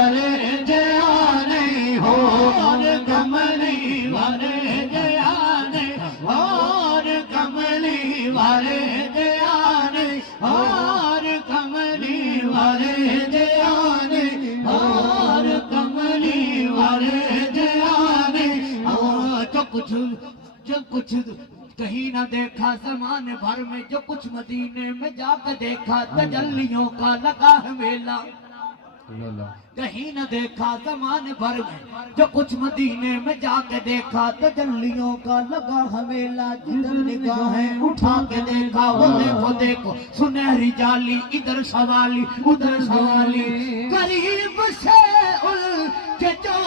والے جانے اور کملی والے جانے اور کملی والے جانے اور کملی والے جانے اور کملی والے جانے جو کچھ کہیں نہ دیکھا زمان بھر میں، جو کچھ مدینے میں جا کے دیکھا تجلیوں کا لگا ہے میلہ. کہیں نہ دیکھا زمان بھر میں، جو کچھ مدینے میں جا کے دیکھا تجلیوں کا لگا ہے میلہ. جدھر نگاہیں اٹھا کے دیکھا وہ دیکھو دیکھو سنہری جالی، ادھر سوالی ادھر سوالی، قریب سے ان کے جو